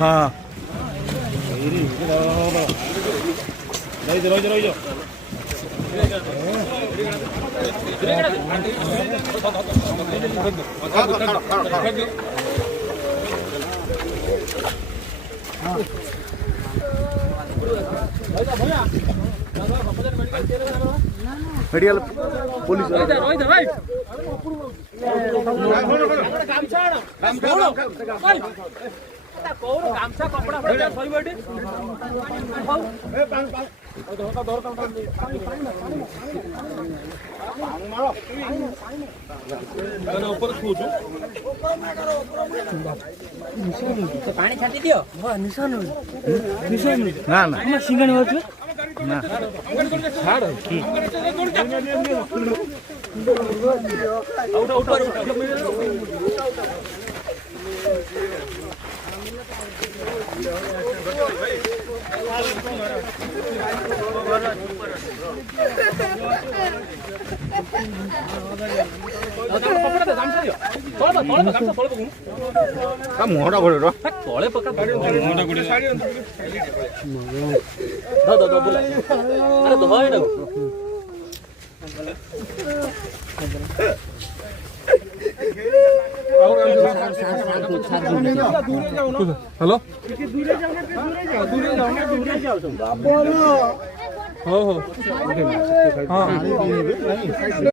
हाँ medical police गामछा कपड़ा पानी छाती दियो निशान ना ना सिंगन हो ना छाड़ मोहटा घोड़े तले पका हेलो हो हाँ